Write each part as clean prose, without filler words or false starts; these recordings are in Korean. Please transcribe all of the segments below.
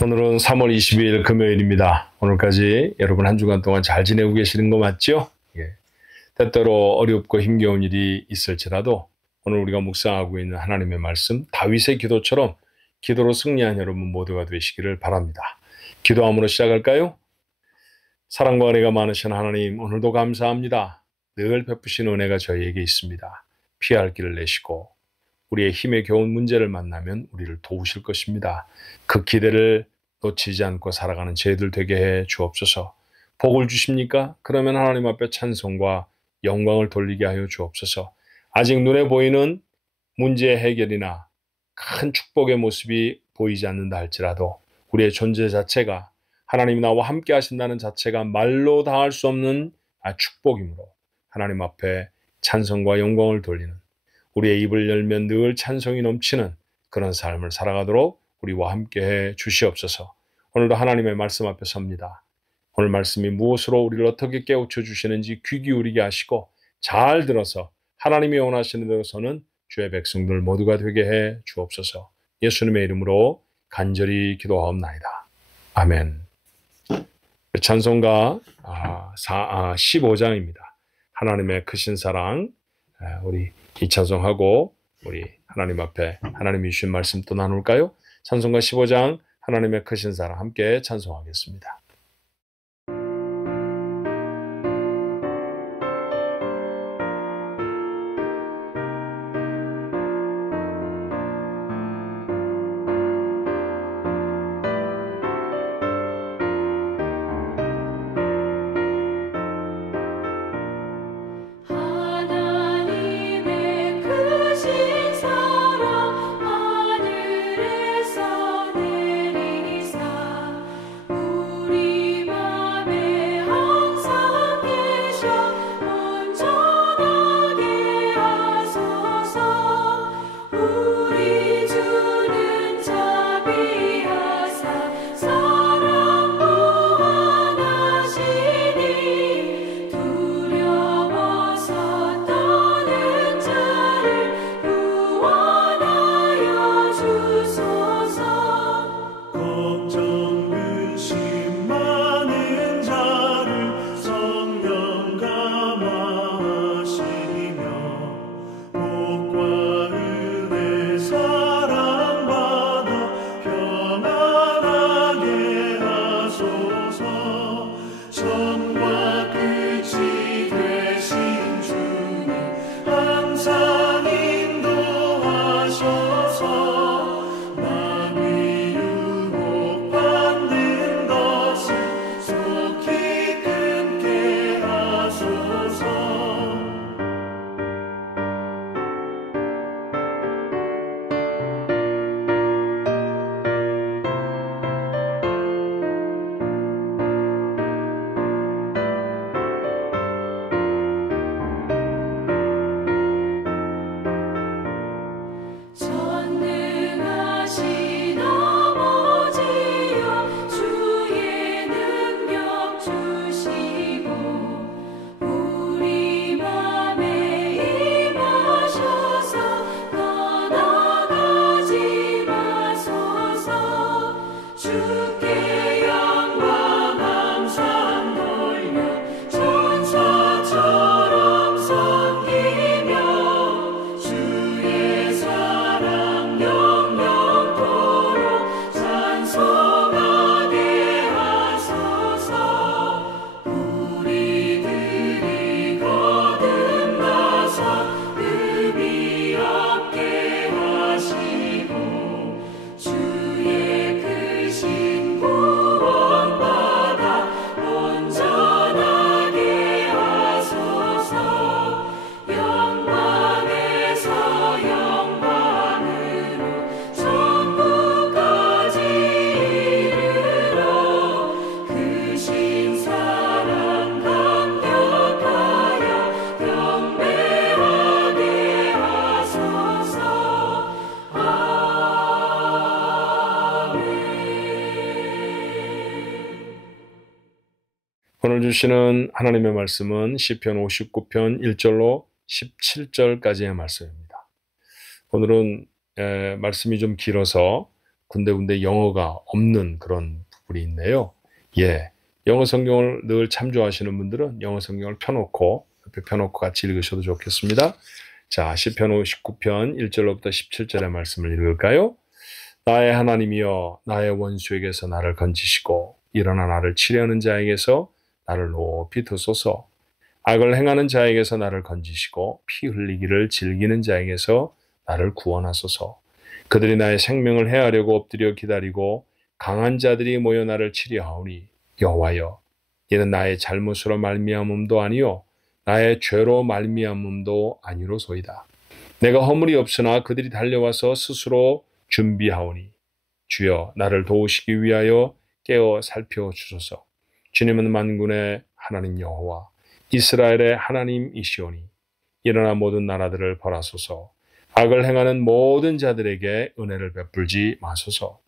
오늘은 3월 22일 금요일입니다. 오늘까지 여러분 한 주간 동안 잘 지내고 계시는 거 맞죠? 예. 때때로 어렵고 힘겨운 일이 있을지라도 오늘 우리가 묵상하고 있는 하나님의 말씀, 다윗의 기도처럼 기도로 승리한 여러분 모두가 되시기를 바랍니다. 기도함으로 시작할까요? 사랑과 은혜가 많으신 하나님, 오늘도 감사합니다. 늘 베푸신 은혜가 저희에게 있습니다. 피할 길을 내시고 우리의 힘에 겨운 문제를 만나면 우리를 도우실 것입니다. 그 기대를 놓치지 않고 살아가는 저희들 되게 해 주옵소서. 복을 주십니까? 그러면 하나님 앞에 찬송과 영광을 돌리게 하여 주옵소서. 아직 눈에 보이는 문제의 해결이나 큰 축복의 모습이 보이지 않는다 할지라도 우리의 존재 자체가 하나님이 나와 함께 하신다는 자체가 말로 다 할 수 없는 축복이므로 하나님 앞에 찬송과 영광을 돌리는, 우리의 입을 열면 늘 찬송이 넘치는 그런 삶을 살아가도록 우리와 함께 해 주시옵소서. 오늘도 하나님의 말씀 앞에 섭니다. 오늘 말씀이 무엇으로 우리를 어떻게 깨우쳐 주시는지 귀 기울이게 하시고 잘 들어서 하나님이 원하시는 대로서는 주의 백성들 모두가 되게 해 주옵소서. 예수님의 이름으로 간절히 기도하옵나이다. 아멘. 찬송가 15장입니다. 하나님의 크신 사랑. 우리 이 찬송하고 우리 하나님 앞에 하나님이 주신 말씀 또 나눌까요? 찬송가 15장 하나님의 크신 사랑 함께 찬송하겠습니다. 오늘 주시는 하나님의 말씀은 시편 59편 1절로 17절까지의 말씀입니다. 오늘은 말씀이 좀 길어서 군데군데 영어가 없는 그런 부분이 있네요. 예, 영어 성경을 늘 참조하시는 분들은 영어 성경을 펴놓고 옆에 펴놓고 같이 읽으셔도 좋겠습니다. 자, 시편 59편 1절로부터 17절의 말씀을 읽을까요? 나의 하나님이여 나의 원수에게서 나를 건지시고 일어나 나를 치려는 자에게서 나를 높이 드소서. 악을 행하는 자에게서 나를 건지시고 피 흘리기를 즐기는 자에게서 나를 구원하소서. 그들이 나의 생명을 해하려고 엎드려 기다리고 강한 자들이 모여 나를 치려하오니 여호와여 이는 나의 잘못으로 말미암음도 아니요 나의 죄로 말미암음도 아니로소이다. 내가 허물이 없으나 그들이 달려와서 스스로 준비하오니 주여 나를 도우시기 위하여 깨어 살펴주소서. 주님은 만군의 하나님 여호와 이스라엘의 하나님이시오니 일어나 모든 나라들을 벌하소서. 악을 행하는 모든 자들에게 은혜를 베풀지 마소서.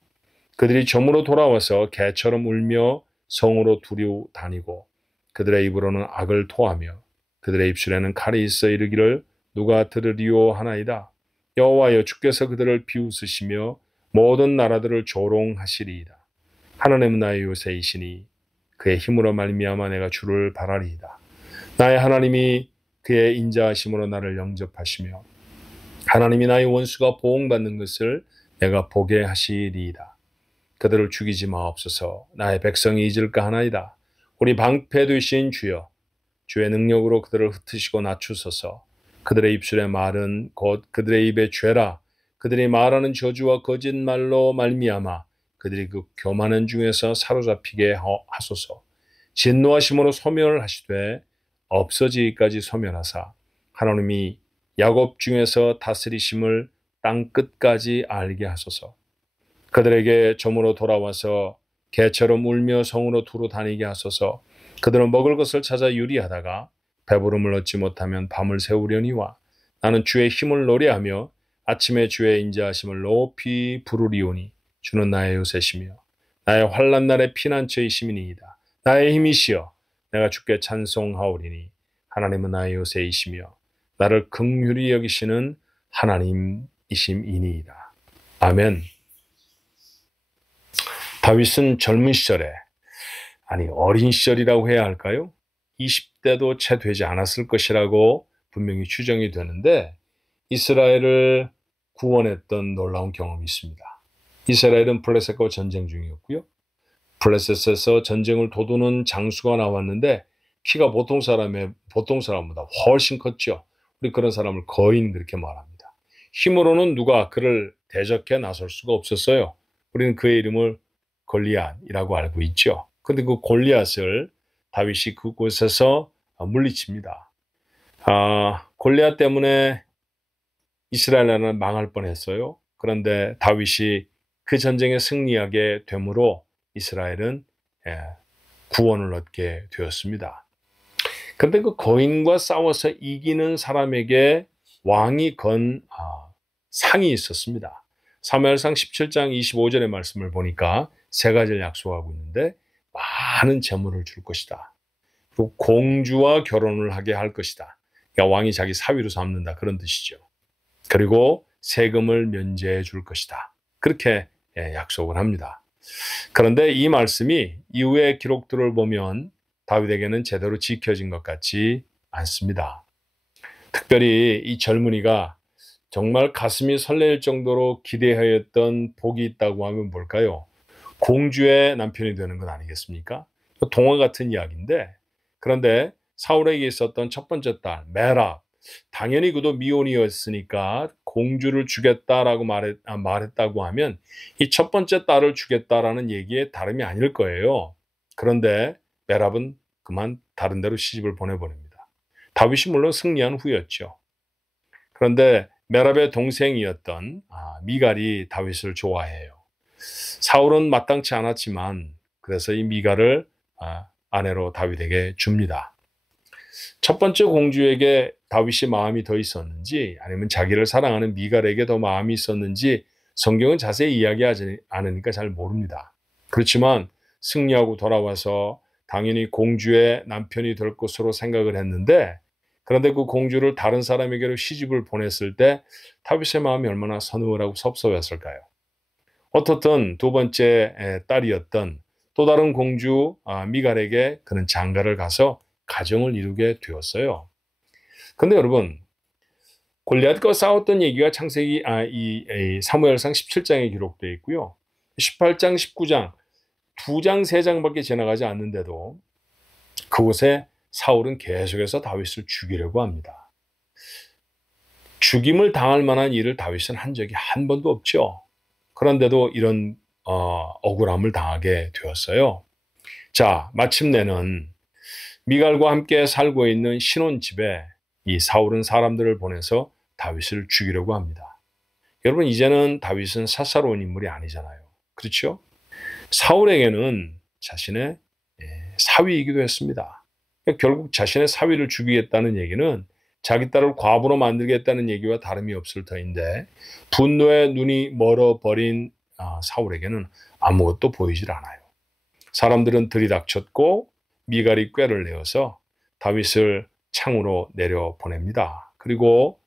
그들이 점으로 돌아와서 개처럼 울며 성으로 두루 다니고 그들의 입으로는 악을 토하며 그들의 입술에는 칼이 있어 이르기를 누가 들으리오 하나이다. 여호와여 주께서 그들을 비웃으시며 모든 나라들을 조롱하시리이다. 하나님은 나의 요새이시니 그의 힘으로 말미암아 내가 주를 바라리이다. 나의 하나님이 그의 인자하심으로 나를 영접하시며 하나님이 나의 원수가 보응받는 것을 내가 보게 하시리이다. 그들을 죽이지 마옵소서. 나의 백성이 잊을까 하나이다. 우리 방패 되신 주여 주의 능력으로 그들을 흩으시고 낮추소서. 그들의 입술의 말은 곧 그들의 입의 죄라. 그들이 말하는 저주와 거짓말로 말미암아 그들이 그 교만한 중에서 사로잡히게 하소서. 진노하심으로 소멸을 하시되 없어지기까지 소멸하사 하나님이 야곱 중에서 다스리심을 땅 끝까지 알게 하소서. 그들에게 점으로 돌아와서 개처럼 울며 성으로 두루 다니게 하소서. 그들은 먹을 것을 찾아 유리하다가 배부름을 얻지 못하면 밤을 새우려니와 나는 주의 힘을 노래하며 아침에 주의 인자하심을 높이 부르리오니 주는 나의 요새시며 나의 환난 날의 피난처이심이니이다. 나의 힘이시여 내가 주께 찬송하오리니 하나님은 나의 요새이시며 나를 긍휼히 여기시는 하나님이심이니이다. 아멘. 다윗은 젊은 시절에 아니 어린 시절이라고 해야 할까요? 20대도 채 되지 않았을 것이라고 분명히 추정이 되는데 이스라엘을 구원했던 놀라운 경험이 있습니다. 이스라엘은 블레셋과 전쟁 중이었고요. 블레셋에서 전쟁을 도두는 장수가 나왔는데 키가 보통 사람보다 훨씬 컸죠. 우리 그런 사람을 거인 그렇게 말합니다. 힘으로는 누가 그를 대적해 나설 수가 없었어요. 우리는 그의 이름을 골리앗이라고 알고 있죠. 그런데 그 골리앗을 다윗이 그곳에서 물리칩니다. 골리앗 때문에 이스라엘 나라는 망할 뻔했어요. 그런데 다윗이 그 전쟁에 승리하게 되므로 이스라엘은 구원을 얻게 되었습니다. 그런데 그 거인과 싸워서 이기는 사람에게 왕이 건 상이 있었습니다. 사무엘상 17장 25절의 말씀을 보니까 세 가지를 약속하고 있는데 많은 재물을 줄 것이다. 그리고 공주와 결혼을 하게 할 것이다. 그러니까 왕이 자기 사위로 삼는다 그런 뜻이죠. 그리고 세금을 면제해 줄 것이다. 그렇게 약속을 합니다. 그런데 이 말씀이 이후의 기록들을 보면 다윗에게는 제대로 지켜진 것 같지 않습니다. 특별히 이 젊은이가 정말 가슴이 설렐 정도로 기대하였던 복이 있다고 하면 뭘까요? 공주의 남편이 되는 건 아니겠습니까? 동화 같은 이야기인데 그런데 사울에게 있었던 첫 번째 딸 메랍 당연히 그도 미혼이었으니까 공주를 주겠다라고 말했다고 하면 이 첫 번째 딸을 주겠다라는 얘기에 다름이 아닐 거예요. 그런데 메랍은 그만 다른 데로 시집을 보내버립니다. 다윗이 물론 승리한 후였죠. 그런데 메랍의 동생이었던 미갈이 다윗을 좋아해요. 사울은 마땅치 않았지만 그래서 이 미갈을 아내로 다윗에게 줍니다. 첫 번째 공주에게 다윗이 마음이 더 있었는지 아니면 자기를 사랑하는 미갈에게 더 마음이 있었는지 성경은 자세히 이야기하지 않으니까 잘 모릅니다. 그렇지만 승리하고 돌아와서 당연히 공주의 남편이 될 것으로 생각을 했는데 그런데 그 공주를 다른 사람에게로 시집을 보냈을 때 다윗의 마음이 얼마나 서늘하고 섭섭했을까요? 어떻든 두 번째 딸이었던 또 다른 공주 미갈에게 그는 장가를 가서 가정을 이루게 되었어요. 근데 여러분, 골리앗과 싸웠던 얘기가 창세기 이 사무엘상 17장에 기록되어 있고요. 18장, 19장 두 장, 세 장밖에 지나가지 않는데도 그곳에 사울은 계속해서 다윗을 죽이려고 합니다. 죽임을 당할 만한 일을 다윗은 한 적이 한 번도 없죠. 그런데도 이런 억울함을 당하게 되었어요. 자, 마침내는 미갈과 함께 살고 있는 신혼집에 이 사울은 사람들을 보내서 다윗을 죽이려고 합니다. 여러분, 이제는 다윗은 사사로운 인물이 아니잖아요. 그렇죠? 사울에게는 자신의 사위이기도 했습니다. 결국 자신의 사위를 죽이겠다는 얘기는 자기 딸을 과부로 만들겠다는 얘기와 다름이 없을 터인데 분노에 눈이 멀어버린 사울에게는 아무것도 보이질 않아요. 사람들은 들이닥쳤고 미갈이 꾀를 내어서 다윗을 창으로 내려보냅니다. 그리고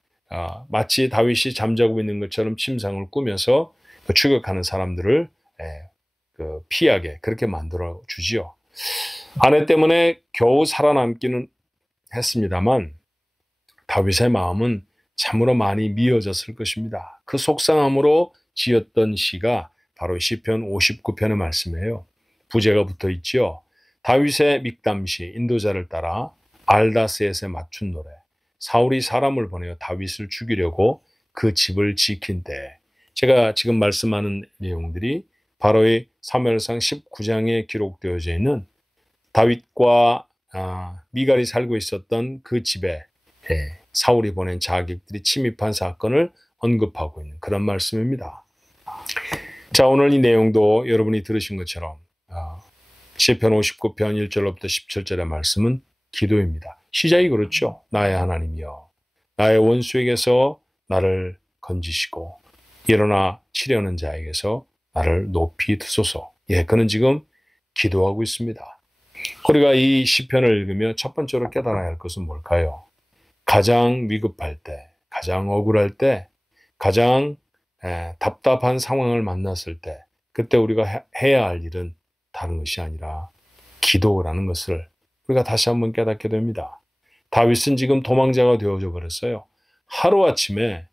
마치 다윗이 잠자고 있는 것처럼 침상을 꾸며서 추격하는 사람들을 피하게 그렇게 만들어 주지요. 아내 때문에 겨우 살아남기는 했습니다만 다윗의 마음은 참으로 많이 미어졌을 것입니다. 그 속상함으로 지었던 시가 바로 시편 59편의 말씀이에요. 부제가 붙어 있지요. 다윗의 믹담시 인도자를 따라 알다스엣에 맞춘 노래. 사울이 사람을 보내어 다윗을 죽이려고 그 집을 지킨 때. 제가 지금 말씀하는 내용들이 바로 이 사무엘상 19장에 기록되어져 있는 다윗과 미갈이 살고 있었던 그 집에 사울이 보낸 자객들이 침입한 사건을 언급하고 있는 그런 말씀입니다. 자, 오늘 이 내용도 여러분이 들으신 것처럼 시편 59편 1절로부터 17절의 말씀은 기도입니다. 시작이 그렇죠. 나의 하나님이여, 나의 원수에게서 나를 건지시고 일어나 치려는 자에게서 나를 높이 드소서. 그는 지금 기도하고 있습니다. 우리가 이 시편을 읽으며 첫 번째로 깨달아야 할 것은 뭘까요? 가장 위급할 때, 가장 억울할 때, 가장 답답한 상황을 만났을 때, 그때 우리가 해야 할 일은 다른 것이 아니라 기도라는 것을 우리가 다시 한번 깨닫게 됩니다. 다윗은 지금 도망자가 되어져 버렸어요. 하루아침에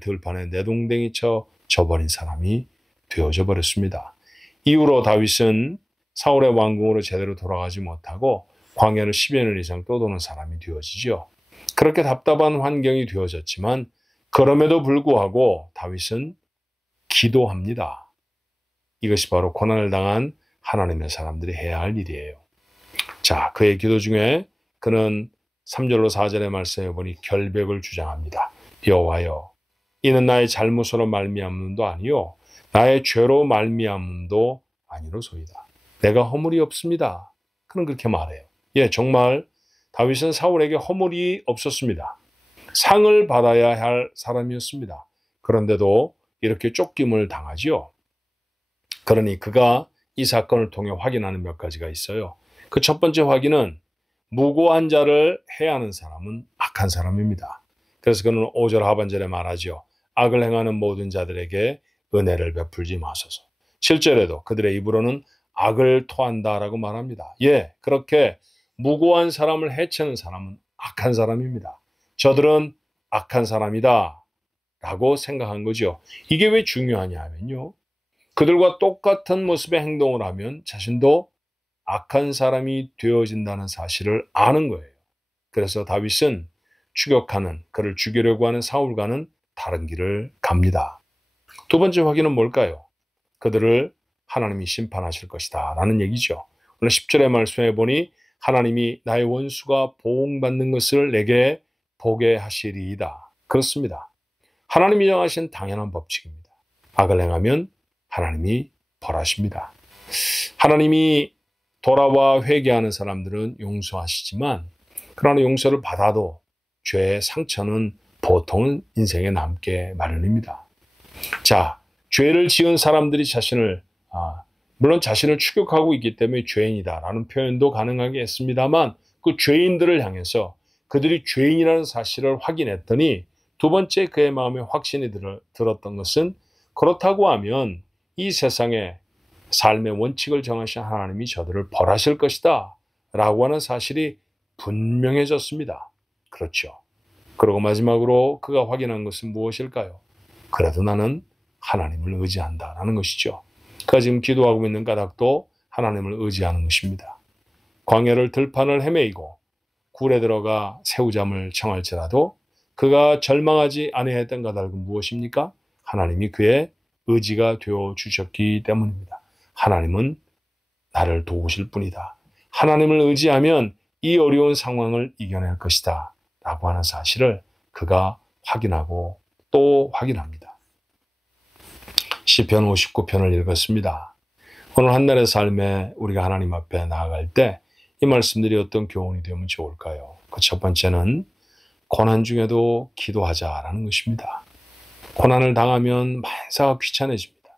들판에 내동댕이 쳐 져버린 사람이 되어져 버렸습니다. 이후로 다윗은 사울의 왕궁으로 제대로 돌아가지 못하고 광야를 10여 년 이상 떠도는 사람이 되어지죠. 그렇게 답답한 환경이 되어졌지만 그럼에도 불구하고 다윗은 기도합니다. 이것이 바로 고난을 당한 하나님의 사람들이 해야 할 일이에요. 자, 그의 기도 중에 그는 3절로 4절의 말씀에 보니 결백을 주장합니다. 여호와여, 이는 나의 잘못으로 말미암음도 아니요 나의 죄로 말미암음도 아니로소이다. 내가 허물이 없습니다. 그는 그렇게 말해요. 정말 다윗은 사울에게 허물이 없었습니다. 상을 받아야 할 사람이었습니다. 그런데도 이렇게 쫓김을 당하지요. 그러니 그가 이 사건을 통해 확인하는 몇 가지가 있어요. 그 첫 번째 확인은 무고한 자를 해하는 사람은 악한 사람입니다. 그래서 그는 5절 하반절에 말하죠. 악을 행하는 모든 자들에게 은혜를 베풀지 마소서. 7절에도 그들의 입으로는 악을 토한다라고 말합니다. 그렇게 무고한 사람을 해치는 사람은 악한 사람입니다. 저들은 악한 사람이다 라고 생각한 거죠. 이게 왜 중요하냐 하면요, 그들과 똑같은 모습의 행동을 하면 자신도 악한 사람이 되어진다는 사실을 아는 거예요. 그래서 다윗은 추격하는, 그를 죽이려고 하는 사울과는 다른 길을 갑니다. 두 번째 확인은 뭘까요? 그들을 하나님이 심판하실 것이다 라는 얘기죠. 오늘 10절의 말씀에 보니 하나님이 나의 원수가 보응받는 것을 내게 보게 하시리이다. 그렇습니다. 하나님이 정하신 당연한 법칙입니다. 악을 행하면 하나님이 벌하십니다. 하나님이 돌아와 회개하는 사람들은 용서하시지만 그러나 용서를 받아도 죄의 상처는 보통은 인생에 남게 마련입니다. 자, 죄를 지은 사람들이 물론 자신을 추격하고 있기 때문에 죄인이다라는 표현도 가능하게 했습니다만 그 죄인들을 향해서 그들이 죄인이라는 사실을 확인했더니 두 번째 그의 마음에 확신이 들었던 것은 그렇다고 하면 이 세상에 삶의 원칙을 정하신 하나님이 저들을 벌하실 것이다 라고 하는 사실이 분명해졌습니다. 그렇죠. 그리고 마지막으로 그가 확인한 것은 무엇일까요? 그래도 나는 하나님을 의지한다라는 것이죠. 그가 지금 기도하고 있는 까닭도 하나님을 의지하는 것입니다. 광야를 들판을 헤매이고 굴에 들어가 새우잠을 청할지라도 그가 절망하지 아니했던 까닭은 무엇입니까? 하나님이 그의 의지가 되어 주셨기 때문입니다. 하나님은 나를 도우실 뿐이다. 하나님을 의지하면 이 어려운 상황을 이겨낼 것이다 라고 하는 사실을 그가 확인하고 또 확인합니다. 시편 59편을 읽었습니다. 오늘 한날의 삶에 우리가 하나님 앞에 나아갈 때 이 말씀들이 어떤 교훈이 되면 좋을까요? 그 첫 번째는 고난 중에도 기도하자라는 것입니다. 고난을 당하면 만사가 귀찮아집니다.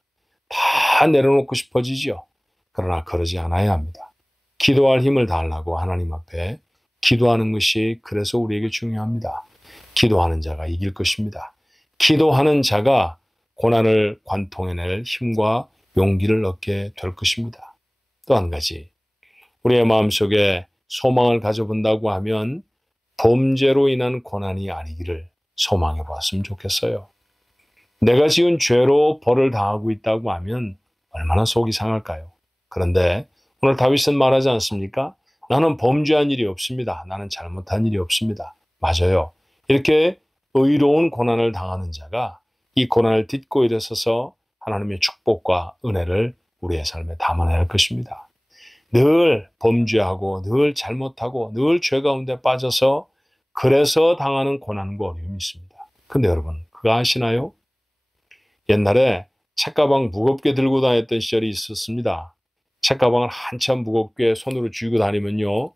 다 내려놓고 싶어지죠. 그러나 그러지 않아야 합니다. 기도할 힘을 달라고 하나님 앞에 기도하는 것이 그래서 우리에게 중요합니다. 기도하는 자가 이길 것입니다. 기도하는 자가 고난을 관통해낼 힘과 용기를 얻게 될 것입니다. 또 한 가지, 우리의 마음속에 소망을 가져본다고 하면 범죄로 인한 고난이 아니기를 소망해 보았으면 좋겠어요. 내가 지은 죄로 벌을 당하고 있다고 하면 얼마나 속이 상할까요? 그런데 오늘 다윗은 말하지 않습니까? 나는 범죄한 일이 없습니다. 나는 잘못한 일이 없습니다. 맞아요. 이렇게 의로운 고난을 당하는 자가 이 고난을 딛고 일어서서 하나님의 축복과 은혜를 우리의 삶에 담아낼 것입니다. 늘 범죄하고 늘 잘못하고 늘 죄 가운데 빠져서 그래서 당하는 고난과 어려움이 있습니다. 근데 여러분 그거 아시나요? 옛날에 책가방 무겁게 들고 다녔던 시절이 있었습니다. 책가방을 한참 무겁게 손으로 쥐고 다니면요,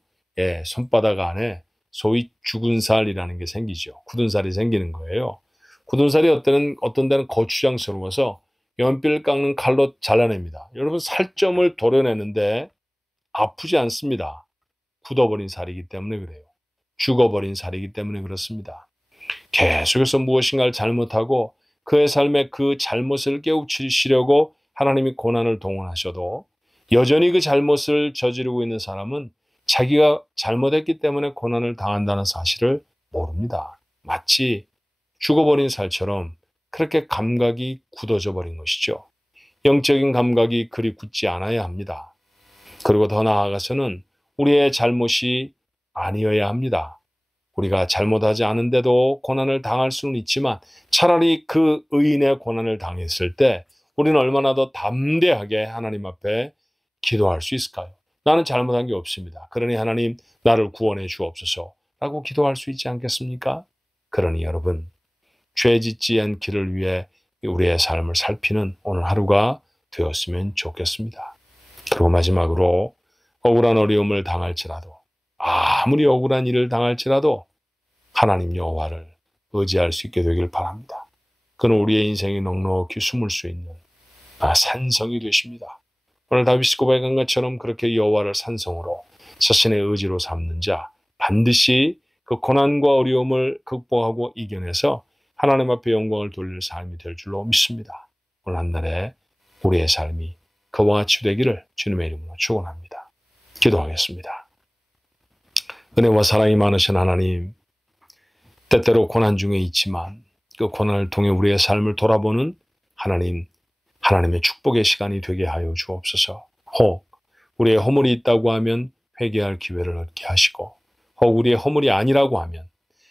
손바닥 안에 소위 죽은 살이라는 게 생기죠. 굳은 살이 생기는 거예요. 굳은 살이 어떤 데는 거추장스러워서 연필 깎는 칼로 잘라냅니다. 여러분 살점을 도려내는데 아프지 않습니다. 굳어버린 살이기 때문에 그래요. 죽어버린 살이기 때문에 그렇습니다. 계속해서 무엇인가를 잘못하고 그의 삶에 그 잘못을 깨우치시려고 하나님이 고난을 동원하셔도 여전히 그 잘못을 저지르고 있는 사람은 자기가 잘못했기 때문에 고난을 당한다는 사실을 모릅니다. 마치 죽어버린 살처럼 그렇게 감각이 굳어져 버린 것이죠. 영적인 감각이 그리 굳지 않아야 합니다. 그리고 더 나아가서는 우리의 잘못이 아니어야 합니다. 우리가 잘못하지 않은데도 고난을 당할 수는 있지만 차라리 그 의인의 고난을 당했을 때 우리는 얼마나 더 담대하게 하나님 앞에 기도할 수 있을까요? 나는 잘못한 게 없습니다. 그러니 하나님 나를 구원해 주옵소서 라고 기도할 수 있지 않겠습니까? 그러니 여러분 죄 짓지 않기를 위해 우리의 삶을 살피는 오늘 하루가 되었으면 좋겠습니다. 그리고 마지막으로 억울한 어려움을 당할지라도 아무리 억울한 일을 당할지라도 하나님 여호와를 의지할 수 있게 되길 바랍니다. 그는 우리의 인생이 넉넉히 숨을 수 있는 산성이 되십니다. 오늘 다윗이 고백한 것처럼 그렇게 여호와를 산성으로 자신의 의지로 삼는 자 반드시 그 고난과 어려움을 극복하고 이겨내서 하나님 앞에 영광을 돌릴 삶이 될 줄로 믿습니다. 오늘 한날에 우리의 삶이 그와 같이 되기를 주님의 이름으로 축원합니다. 기도하겠습니다. 은혜와 사랑이 많으신 하나님, 때때로 고난 중에 있지만 그 고난을 통해 우리의 삶을 돌아보는 하나님의 축복의 시간이 되게 하여 주옵소서. 혹 우리의 허물이 있다고 하면 회개할 기회를 얻게 하시고, 혹 우리의 허물이 아니라고 하면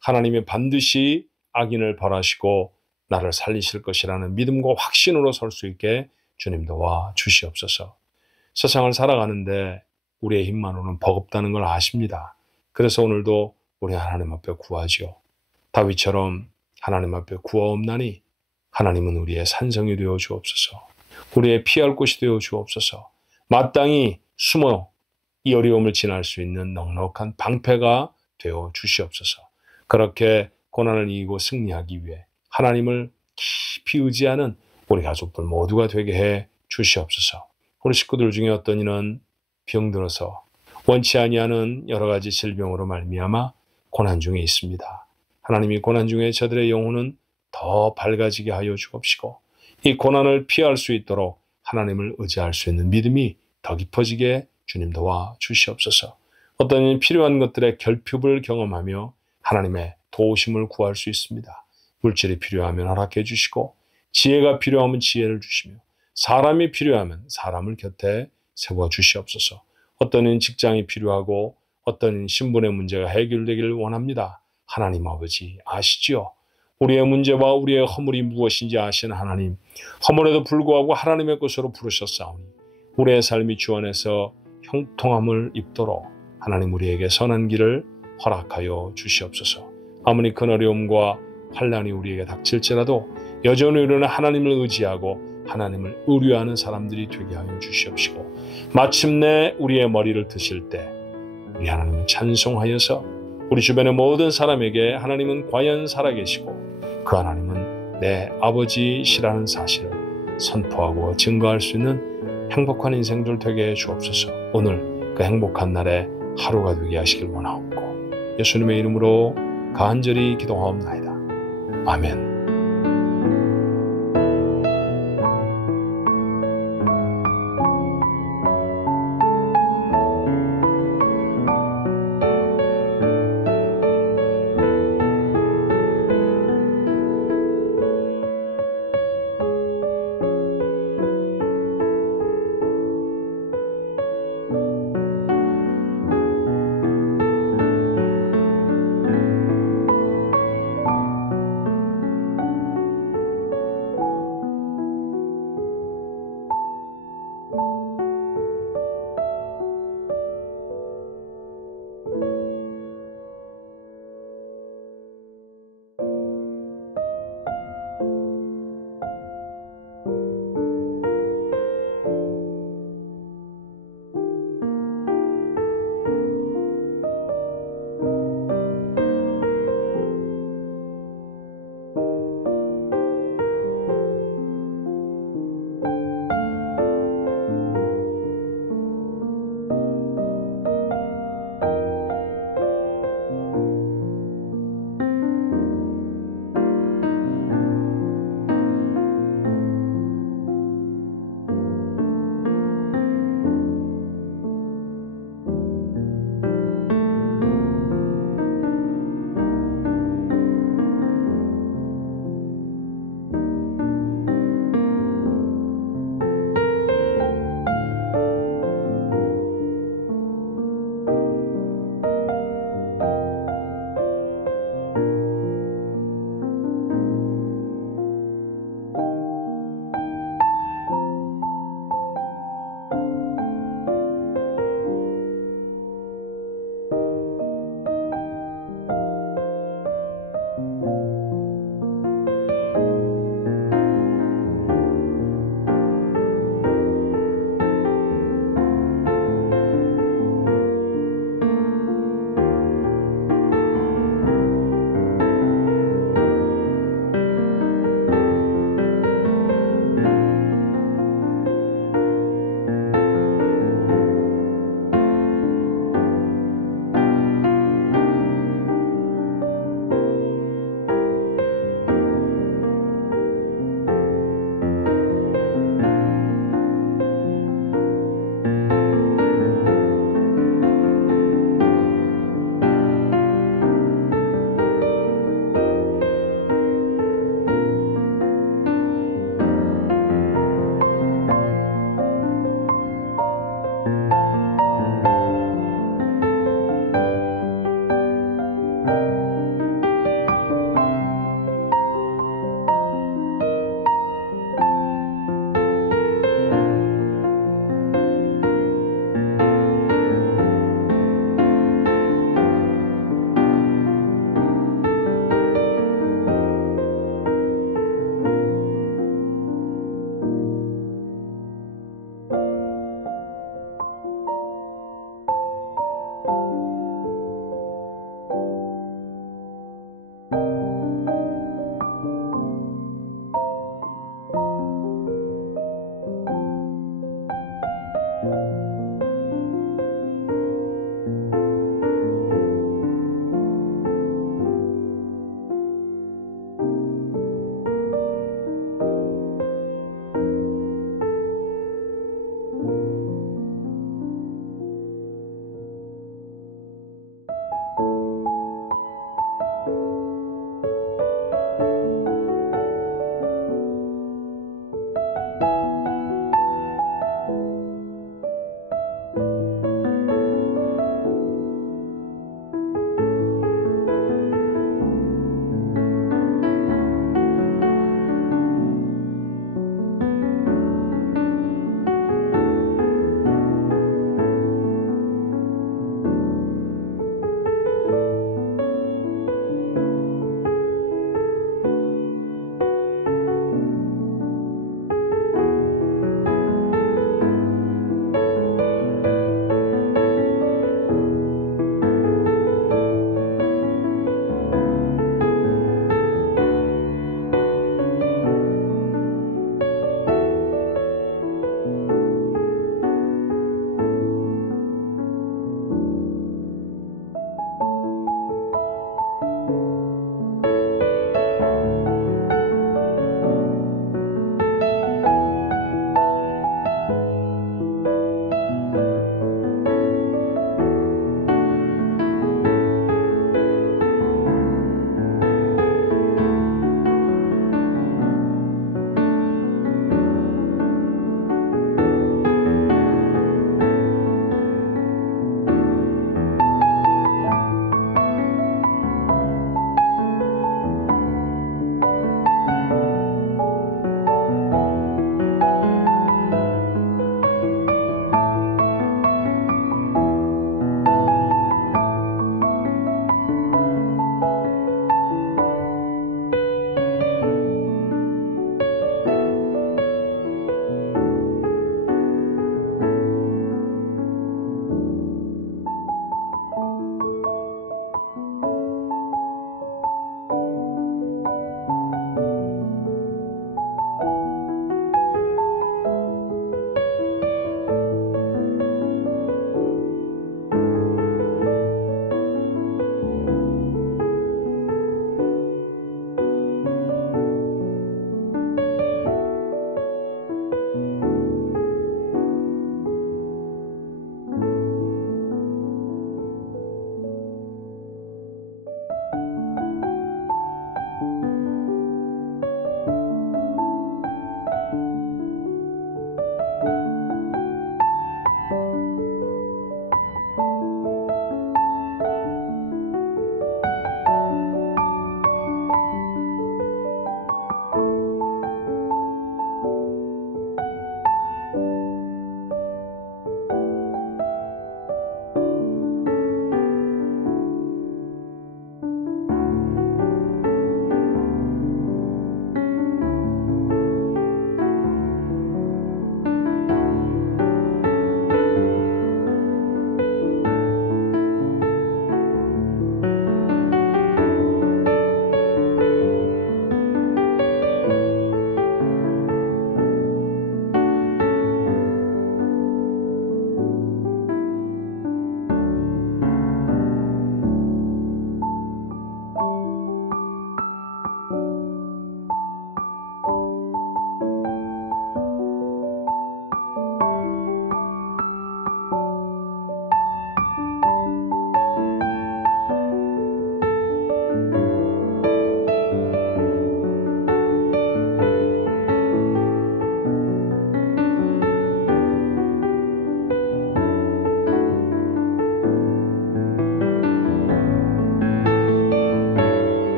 하나님이 반드시 악인을 벌하시고 나를 살리실 것이라는 믿음과 확신으로 설 수 있게 주님 도와 주시옵소서. 세상을 살아가는데 우리의 힘만으로는 버겁다는 걸 아십니다. 그래서 오늘도 우리 하나님 앞에 구하지요. 다윗처럼 하나님 앞에 구하옵나니 하나님은 우리의 산성이 되어 주옵소서. 우리의 피할 곳이 되어 주옵소서. 마땅히 숨어 이 어려움을 지날 수 있는 넉넉한 방패가 되어 주시옵소서. 그렇게 고난을 이기고 승리하기 위해 하나님을 깊이 의지하는 우리 가족들 모두가 되게 해 주시옵소서. 우리 식구들 중에 어떤 이는 병들어서 원치 아니하는 여러 가지 질병으로 말미암아 고난 중에 있습니다. 하나님이 고난 중에 저들의 영혼은 더 밝아지게 하여 주옵시고 이 고난을 피할 수 있도록 하나님을 의지할 수 있는 믿음이 더 깊어지게 주님 도와 주시옵소서. 어떤 필요한 것들의 결핍을 경험하며 하나님의 도우심을 구할 수 있습니다. 물질이 필요하면 허락해 주시고 지혜가 필요하면 지혜를 주시며 사람이 필요하면 사람을 곁에 세워 주시옵소서. 어떤 이는 직장이 필요하고 어떤 이는 신분의 문제가 해결되기를 원합니다. 하나님 아버지 아시지요? 우리의 문제와 우리의 허물이 무엇인지 아시는 하나님, 허물에도 불구하고 하나님의 것으로 부르셨사오니 우리의 삶이 주 안에서 형통함을 입도록 하나님 우리에게 선한 길을 허락하여 주시옵소서. 아무리 큰 어려움과 환난이 우리에게 닥칠지라도 여전히 우리는 하나님을 의지하고 하나님을 의뢰하는 사람들이 되게 하여 주시옵시고 마침내 우리의 머리를 드실 때 우리 하나님을 찬송하여서 우리 주변의 모든 사람에게 하나님은 과연 살아계시고 그 하나님은 내 아버지시라는 사실을 선포하고 증거할 수 있는 행복한 인생들 되게 해 주옵소서. 오늘 그 행복한 날에 하루가 되게 하시길 원하옵고 예수님의 이름으로 간절히 기도하옵나이다. 아멘.